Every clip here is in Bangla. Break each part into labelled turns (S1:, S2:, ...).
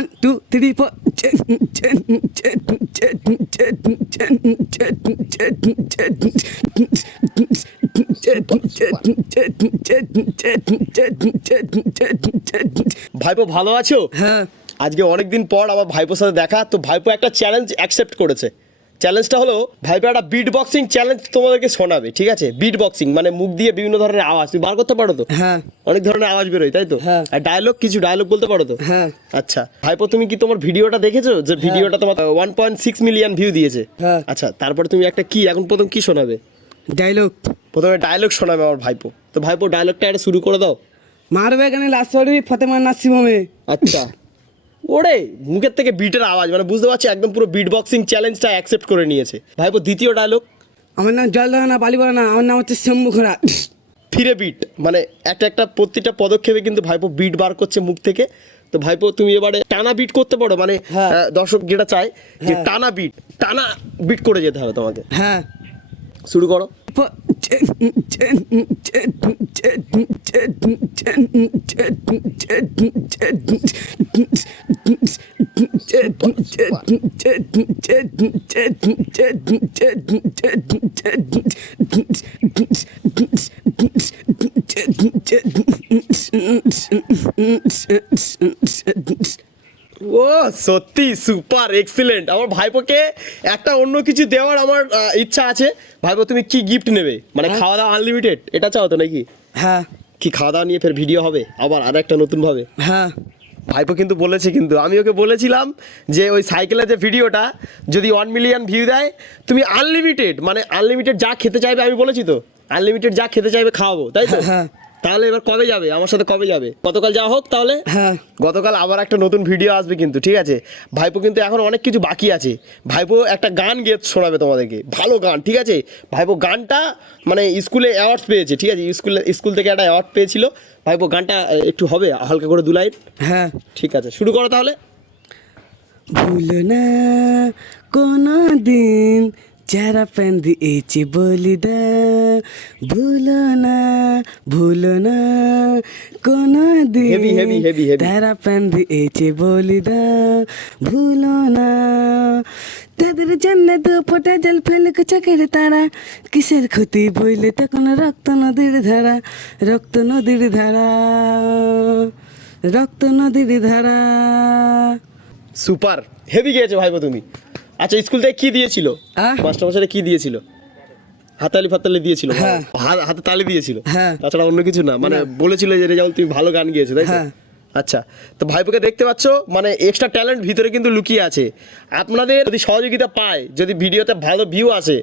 S1: ওয়ান টু থ্রি ফোর
S2: ভাইপো ভালো আছো?
S1: হ্যাঁ।
S2: আজকে অনেকদিন পর আমার ভাইপোর সাথে দেখা তো ভাইপো একটা চ্যালেঞ্জ অ্যাকসেপ্ট করেছে। চ্যালেঞ্জটা হলো ভাইপো একটা বিট বক্সিং চ্যালেঞ্জ তোমাদেরকে শোনাবে ঠিক আছে? বিট বক্সিং মানে মুখ দিয়ে বিভিন্ন ধরনের আওয়াজ তুমি বার করতে পারো তো?
S1: হ্যাঁ।
S2: অনেক ধরনের আওয়াজ বেরোয় তাই তো?
S1: হ্যাঁ।
S2: আর ডায়লগ কিছু ডায়লগ বলতে পারো তো?
S1: হ্যাঁ।
S2: আচ্ছা। ভাইপো তুমি কি তোমার ভিডিওটা দেখেছ? যে ভিডিওটা তোমার one point six million view দিয়েছে?
S1: হ্যাঁ।
S2: আচ্ছা তারপরে তুমি একটা কি এখন প্রথম কি শোনাবে?
S1: ডায়লগ
S2: প্রথমে ডায়লগ শোনাবে আমার ভাইপো। তো ভাইপো ডায়লগটা একটা শুরু করে দাও।
S1: মারবে এখানে লাস্ট করবি ফতেমা নাসিম হবে।
S2: আচ্ছা। ওরে মুখের থেকে বিটের আওয়াজ মানে বুঝতে পারছি একদম পুরো বিট বক্সিং চ্যালেঞ্জটা অ্যাকসেপ্ট করে নিয়েছে। ভাইপো দ্বিতীয় ডায়লগ
S1: আমার নাম জল না বালি বলা না আমার নাম হচ্ছে শম্ভু খোরা
S2: ফিরে বিট মানে একটা একটা প্রতিটা পদক্ষেপে কিন্তু ভাইপো বিট বার করছে মুখ থেকে। তো ভাইপো তুমি এবারে টানা বিট করতে পারো মানে
S1: হ্যাঁ।
S2: দর্শক যেটা চায় যে
S1: হ্যাঁ।
S2: টানা বিট টানা বিট করে যেতে হবে তোমাকে।
S1: হ্যাঁ।
S2: শুরু করো। ও সত্যি সুপার এক্সিলেন্ট আমার ভাইপোকে একটা অন্য কিছু দেওয়ার আমার ইচ্ছা আছে। ভাইপো তুমি কি গিফট নেবে? মানে
S1: হ্যাঁ।
S2: খাওয়া দাওয়া আনলিমিটেড এটা চাও তো নাকি?
S1: হ্যাঁ।
S2: কি খাওয়া দাওয়া নিয়ে ফের ভিডিও হবে? আবার আর একটা নতুন ভাবে
S1: হ্যাঁ।
S2: ভাইপো কিন্তু বলেছে কিন্তু আমি ওকে বলেছিলাম যে ওই সাইকেলের যে ভিডিওটা যদি ওয়ান মিলিয়ন ভিউ দেয় তুমি আনলিমিটেড মানে আনলিমিটেড যা খেতে চাইবে আমি বলেছি তো? আনলিমিটেড যা খেতে চাইবে খাওয়াবো তাই তো?
S1: হ্যাঁ, হ্যাঁ।
S2: তাহলে এবার কবে যাবে? আমার সাথে কবে যাবে? গতকাল যাওয়া হোক তাহলে।
S1: হ্যাঁ।
S2: গতকাল আবার একটা নতুন ভিডিও আসবে কিন্তু ঠিক আছে? ভাইপো কিন্তু এখন অনেক কিছু বাকি আছে। ভাইপো একটা গান গেয়ে শোনাবে তোমাদেরকে। ভালো গান ঠিক আছে? ভাইপো গানটা মানে স্কুলে অ্যাওয়ার্ড পেয়েছে ঠিক আছে? স্কুলে স্কুল থেকে একটা অ্যাওয়ার্ড পেয়েছিল। ভাইপো গানটা একটু হবে হালকা করে দু লাইন।
S1: হ্যাঁ।
S2: ঠিক আছে শুরু করো তাহলে।
S1: ভুলো না কোনো দিন যারা প্যান দিয়েছে বলি দা। ভুলো না ভুলো না কোনো দিন. তারা প্যান দিয়েছে বলি দা ভুলো না। তাদের জন্য দু ফোঁটা জল ফেলে চোখের তারা। কিসের ক্ষতি বইলে তখন রক্ত নদীর ধারা রক্ত নদীর ধারা রক্ত নদীর ধারা।
S2: সুপার হেভি গিয়েছে ভাইপো তুমি। আচ্ছা স্কুল থেকে কি দিয়েছিল? মাস্টারমশাইরা কি দিয়েছিল? হাতালি ফাতালি দিয়েছিল
S1: হ্যাঁ।
S2: হাতে তালি দিয়েছিল।
S1: হ্যাঁ।
S2: তাছাড়া অন্য কিছু না। মানে বলেছিল যে যেমন তুমি ভালো গান গিয়েছো তাই
S1: হ্যাঁ।
S2: আচ্ছা তো ভাইপোকে দেখতে পাচ্ছ মানে এক্সট্রা ট্যালেন্ট ভিতরে কিন্তু লুকিয়ে আছে। আপনাদের যদি সহযোগিতা পায় যদি ভিডিওতে ভালো ভিউ আসে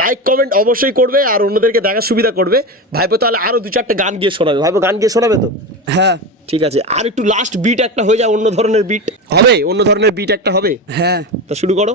S2: লাইক কমেন্ট অবশ্যই করবে আর অন্যদেরকে দেখার সুবিধা করবে। ভাইপো তাহলে আরও দু চারটে গান গিয়ে শোনাবে। ভাইপো গান গিয়ে শোনাবে তো?
S1: হ্যাঁ।
S2: ঠিক আছে। আর একটু লাস্ট বিট একটা হয়ে যায় অন্য ধরনের বিট হবে? অন্য ধরনের বিট একটা হবে?
S1: হ্যাঁ।
S2: তা শুরু করো।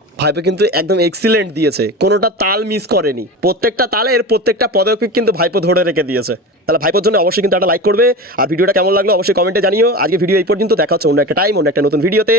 S2: ভাইপো কিন্তু একদম এক্সিলেন্ট দিয়েছে। কোনোটা তাল মিস করেনি। প্রত্যেকটা তালের প্রত্যেকটা পদক্ষেপ কিন্তু ভাইপো ধরে রেখে দিয়েছে। তাহলে ভাইপোর জন্য অবশ্যই কিন্তু একটা লাইক করবে। আর ভিডিওটা কেমন লাগল অবশ্যই কমেন্টে জানিও। আজকে ভিডিও এই পর্যন্ত। দেখা হচ্ছে অন্য একটা টাইম অন্য একটা নতুন ভিডিওতে